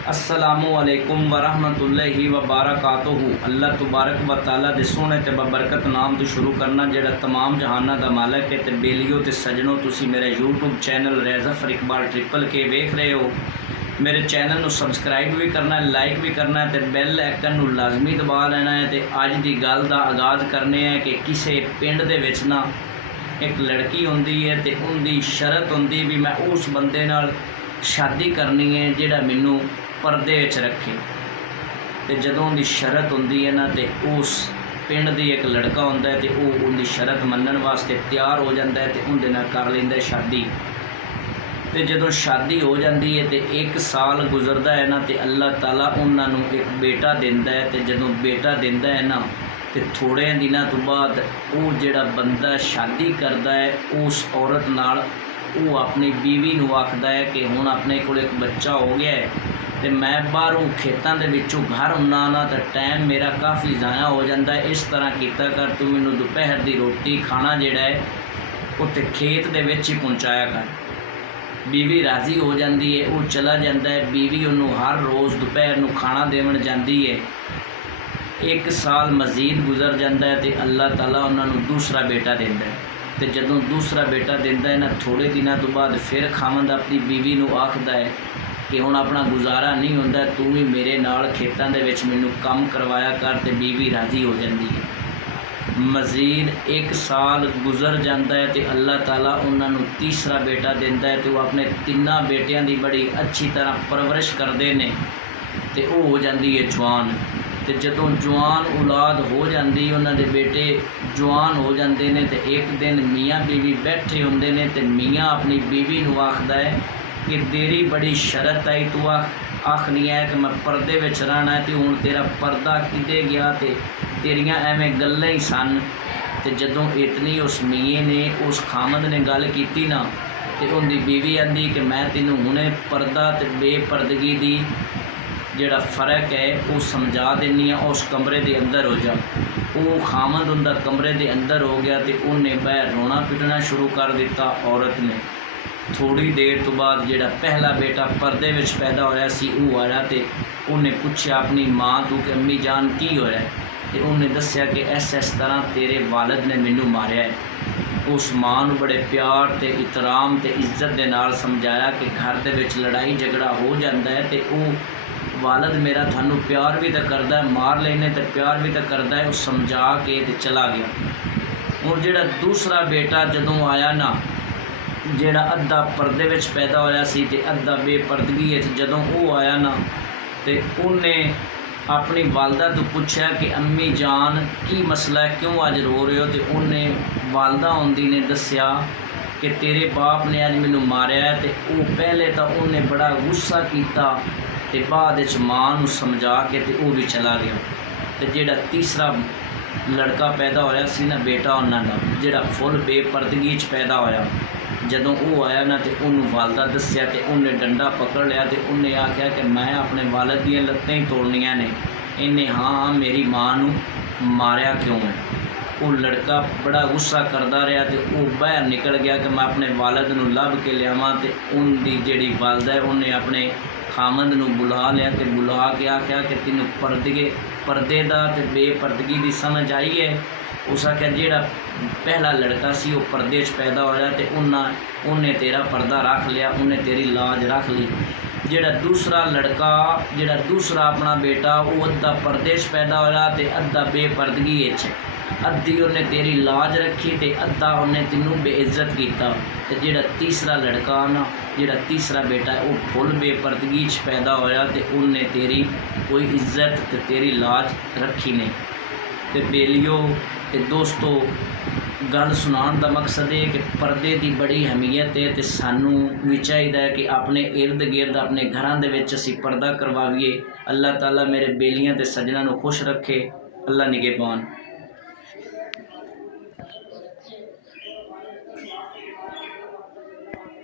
अस्सलामुअलैकुम वरहमतुल्लाहि वबरकातुहू। अल्लाह तबारक व तआला दे सोहणे ते बबरकत नाम तो शुरू करना जिहड़ा तमाम जहानां दा मालक है। ते बेलियो ते सजनों, तुसी मेरा यूट्यूब चैनल रज़फ़र इकबाल ट्रिपल के वेख रहे हो। मेरे चैनल को सबसक्राइब भी करना है, लाइक भी करना है, तो बैल आइकन नूं लाजमी दबा लेना है। तो अज की गल का आगाज़ करने हैं कि किसी पिंड दे विच ना एक लड़की होंदी है, तो उनकी शरत होंदी भी मैं उस बंदे नाल शादी करनी है जिहड़ा मैनू परदे विच रखे। तो जदों उनकी शरत होंदी है ना, तो उस पिंड दी एक लड़का होंदा है, तो वो उनकी शरत मनण वास्ते तैयार हो जाता है, तो उनदे नाल कर लैंदा है शादी। तो जदों शादी हो जाती है, तो एक साल गुजरता है ना, तो अल्लाह ताला उन्होंने एक बेटा दिंदा है। तो जदों बेटा दिंदा है ना, तो थोड़े दिनों तो बाद वो जिहड़ा बंदा शादी करता है उस औरत नाल वो अपनी बीवी नूं आखदा है कि हुण अपने कोल एक बच्चा हो गया है, तो मैं बाहरों खेतों के विचों घर आउंदा ना, तो टाइम मेरा काफ़ी ज़ाया हो जाता है। इस तरह कीता कर, तू मैनूं दोपहर की रोटी खाना जिहड़ा है उत्ते खेत दे विच ही पहुँचाया कर। बीवी राज़ी हो जाती है, वो चला जाता है। बीवी उन्होंने हर रोज़ दोपहर नूं खाना देवन जाती है। एक साल मजीद गुजर जाता है, तो अल्लाह ताला उन्होंने दूसरा बेटा देता है। तो जदों दूसरा बेटा देता है ना, थोड़े दिनों तो बाद फिर खावंद अपनी बीवी नूं आखदा है कि हुण अपना गुजारा नहीं होंदा, तू भी मेरे नाल खेतों दे विच मैनूं काम करवाया कर। तो बीवी राज़ी हो जाती है। मजीद एक साल गुजर जाता है, तो अल्लाह ताला उन्होंने तीसरा बेटा देता है। तो वो अपने तिन्ना बेटियां की बड़ी अच्छी तरह परवरिश करते हैं, तो वो हो जाती है जवान। तो जदों जवान औलाद हो जाती, उन्होंने बेटे जवान हो जाते हैं, तो एक दिन मियाँ बीवी बैठे होंगे ने, तो मियाँ अपनी बीवी नूं आखदा है कि तेरी बड़ी शरत आई, तू आखनी है कि मैं परदे विच रहना है, तो हुण तेरा परदा किते गया, तो तेरियां एवें गल्लां ही सन। तो जदों इतनी उस मियाँ ने उस खामद ने गल की ना, तो उनकी बीवी आंदी कि मैं तेनों हुणे परदा ते बेपरदगी दी जिहड़ा फ़र्क है वो समझा देनी है। उस कमरे के अंदर हो जा। वो खामद उनका कमरे के अंदर हो गया, तो उन्हें बाहर रोना पिटना शुरू कर दिता औरत ने। थोड़ी देर तो बाद जिहड़ा पहला बेटा परदे विच पैदा होया सी वो आया, तो उन्हें पूछा अपनी माँ तो कि अम्मी जान की होया, तो उन्हें दस्या कि इस तरह तेरे वालिद ने मैनू मारिया है। उस माँ नूं बड़े प्यार ते इतराम ते इज्जत दे नाल समझाया कि घर दे विच लड़ाई झगड़ा हो जाता है, तो वो वालिद मेरा थानू प्यार भी तो करता है, मार लेने तो प्यार भी तो करता है। वो समझा के ते चला गया। और जिहड़ा दूसरा बेटा जदों आया ना, जिहड़ा अद्धा परदे विच पैदा होया सी ते अद्धा बेपरदगी विच, जदों वो आया ना, तो उन्हें अपनी वालदा तो पूछा कि अम्मी जान की मसला है, क्यों अज रो रहे हो। तो उन्हें वालदा आउंदी ने दस्या कि तेरे बाप ने अज मैनू मारिया है। तो वो पहले तो उन्हें बड़ा गुस्सा किया, तो बाद विच माँ नूं समझा के ते वो भी चला गया। तो जिहड़ा तीसरा लड़का पैदा होया सी ना बेटा उन्हां दा, जिहड़ा फुल बेपरदगी च पैदा होया, जदों वो आया ना, तो उन्होंने वालदा दस्या, तो उन्हें डंडा पकड़ लिया, तो उन्हें आख्या कि मैं अपने वालिद दीयां लत्तां ही तोड़नियां ने। इन्हें हाँ मेरी माँ नूं मारिया क्यों है। वो लड़का बड़ा गुस्सा करता रहा, तो वो बाहर निकल गया कि मैं अपने वालिद नूं लभ के लियावां। तो उनकी जिहड़ी वालदा है उन्हें अपने खामद नूं बुला लिया, तो बुला के आख्या कि तैनूं परदे दा ते बेपरदगी दी समझ आई है। उस आख्या जिहड़ा पहला लड़का सी वो परदे च पैदा होया, तो उन्हें तेरा परदा रख लिया, उन्हें तेरी लाज रख ली। जिहड़ा दूसरा लड़का जिहड़ा दूसरा अपना बेटा वो अद्धा परदे च पैदा होया, तो अद्धा बेपरदगी विच, अद्धी उन्हें तेरी लाज रखी, तो अद्धा उन्हें तेनों बेइज्जत किया। तो जिहड़ा तीसरा लड़का ना, जिहड़ा तीसरा बेटा है वो फुल बेपरदगी च पैदा होया, तो उन्हें तेरी कोई इज्जत तो तेरी लाज रखी नहीं। तो बेलियो ते दोस्तों, गल सुनाने का मकसद है कि परदे की बड़ी अहमियत है, तो सानू भी चाहिए कि अपने इर्द गिर्द अपने घरों के असी परदा करवाइए। अल्लाह ताला मेरे बेलियां ते सजना नूं खुश रखे। अल्लाह निगहबान।